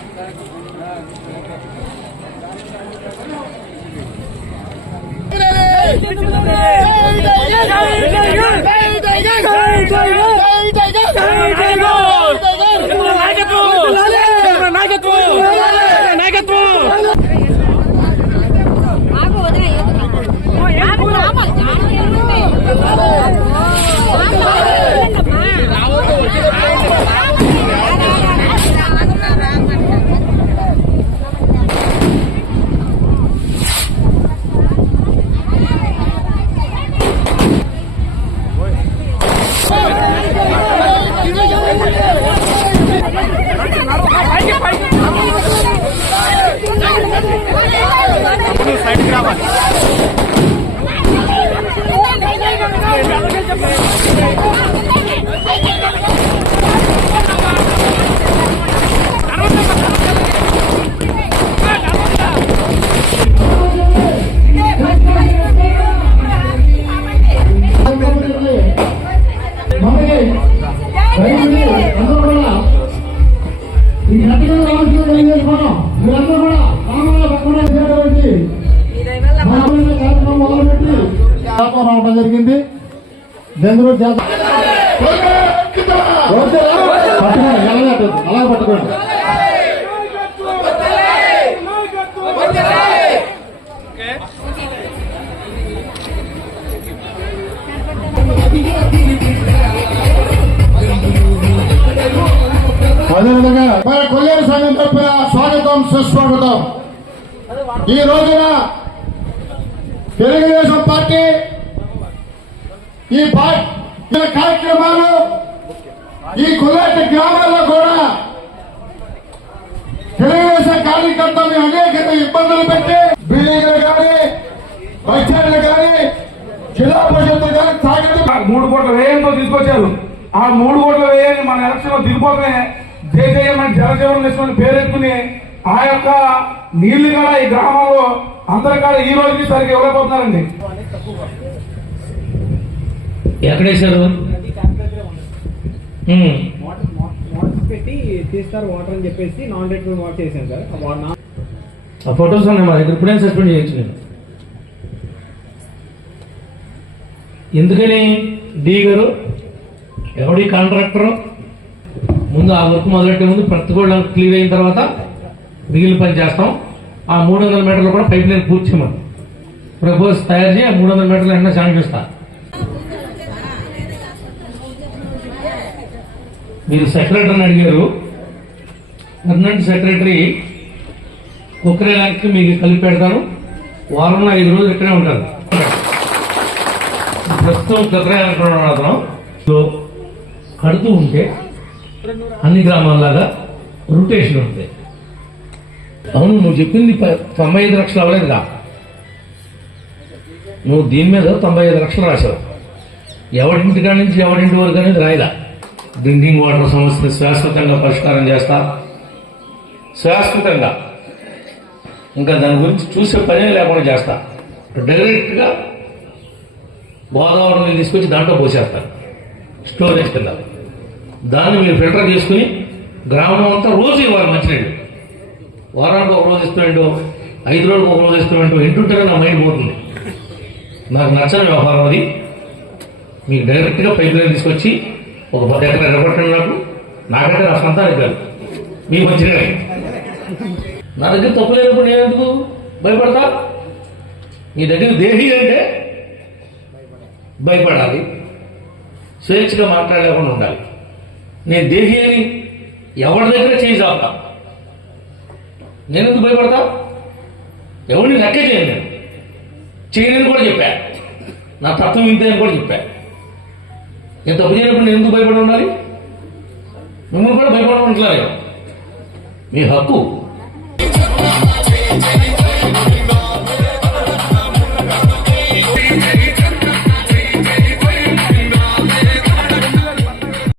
Thank you. మనకి రైతులు అందరూ కూడా ఈ గట్టిగా రావాల్సిన ఏం చేసుకోవడం మొదలుపెట్టి వ్యాపారం అవడం జరిగింది. బెంగళూరు చేత ఓకే, పట్టుకోండి అలాగే అలాగే పట్టుకోండి అదేవిధంగా మన కొల్లేరు సంఘం తరఫున స్వాగతం సుస్వాగతం. ఈ రోజున తెలుగుదేశం పార్టీ ఈ పా- కార్యక్రమాలు ఈ కులాటి గ్రామాల్లో కూడా తెలుగుదేశం కార్యకర్తలు అనేక ఇబ్బందులు పెట్టి బిల్డింగ్లు కానీ బస్టాండ్లు కానీ జిల్లా పరిషత్తు కానీ తాగితే మూడు కోట్ల వ్యయంతో తీసుకొచ్చారు. ఆ మూడు కోట్ల వ్యయాన్ని మన ఎలక్షన్లో దిగిపోతే జయజయమని జలజీవనం మిషన్ పేరెత్తుకుని ఆ యొక్క నీళ్ళు కూడా ఈ గ్రామంలో అందరికాడ ఈ రోజుకి సరిగ్గా ఇవ్వలేకపోతున్నారండి. ఎక్కడేశారు? పెట్టి తీస్తారు వాటర్ అని చెప్పేసి నాన్ రేటబుల్ వాటర్ చేశాను సార్ ఆ వా- నా- ఆ ఫొటోస్ ఉన్నాయి మా దగ్గర. ఇప్పుడేం సస్పెండ్ చేయొచ్చు నేను ఎందుకని? డి గారు ఎవడి కాంట్రాక్టర్? ముందు ఆ వర్క్ మొదలెట్టే ముందు ప్రతి కూడా క్లియర్ అయిన తర్వాత మిగిలిన పని చేస్తాం. ఆ మూడు వందల మీటర్లు కూడా పైప్ లైన్ పూర్తి చేయమని. ప్రపోజ్ తయారు చేయి ఆ మూడు వందల మీటర్లు వెంటనే శాంక్షన్ చేస్తా. మీరు సెక్రటరీని అడిగారు. పర్మనెంట్ సెక్రటరీ కుక్కరేలానికి మీకు కలిపి పెడతాను. వారంలో ఐదు రోజులు ఇక్కడే ఉంటారు. ప్రస్తుతం కుక్కరేలాంకడం కడుతూ ఉంటే అన్ని గ్రామాల్లాగా రొటేషన్ ఉంటాయి అవును నువ్వు చెప్పింది తొంభై ఐదు లక్షలు అవ్వలేదురా. నువ్వు దీని మీద తొంభై ఐదు లక్షలు రాశావు. ఎవరింటి కాడి నుంచి ఎవరింటి వరకు అనేది రాయలా. డ్రింకింగ్ వాటర్ సమస్యను శాశ్వతంగా పరిష్కారం చేస్తా. శాశ్వతంగా. ఇంకా దాని గురించి చూసే పనే లేకుండా చేస్తా. డైరెక్ట్గా గోదావరి నీళ్ళు తీసుకొచ్చి దాంట్లో పోసేస్తారు స్టోరేజ్ కింద. దాన్ని మీరు ఫిల్టర్ చేసుకుని గ్రామం అంతా రోజు ఇవ్వాలి మంచినీళ్ళు. వారానికి ఒక రోజు ఇస్తున్నాడు ఐదు రోజులకు ఒక రోజు ఇస్తున్నాడు ఎంటుంటేనే నా మైండ్ పోతుంది. నాకు నచ్చని వ్యవహారం అది. మీకు డైరెక్ట్గా పైప్ లైన్ తీసుకొచ్చి ఒక పది ఎకరాలు నిలబట్టండి నాకు. నాకంటే నా సొంతానికి కాదు. మీకు మంచిగా నా దగ్గర తప్పు లేనప్పుడు నేను ఎందుకు భయపడతా? మీ దగ్గర దేహి అంటే భయపడాలి. స్వేచ్ఛగా మాట్లాడలేకుండా ఉండాలి. నేను దేహి అని ఎవరి దగ్గర చేయి చాపుతా నేను ఎందుకు భయపడతా? ఎవరిని లెక్క చేయను నేను. చేయనని కూడా చెప్పా. నా తత్వం ఇంతే అని కూడా చెప్పా. నేను తప్పు చేయనప్పుడు నేను ఎందుకు భయపడి ఉండాలి? మిమ్మల్ని కూడా భయపడమంటున్నారు మీ హక్కు.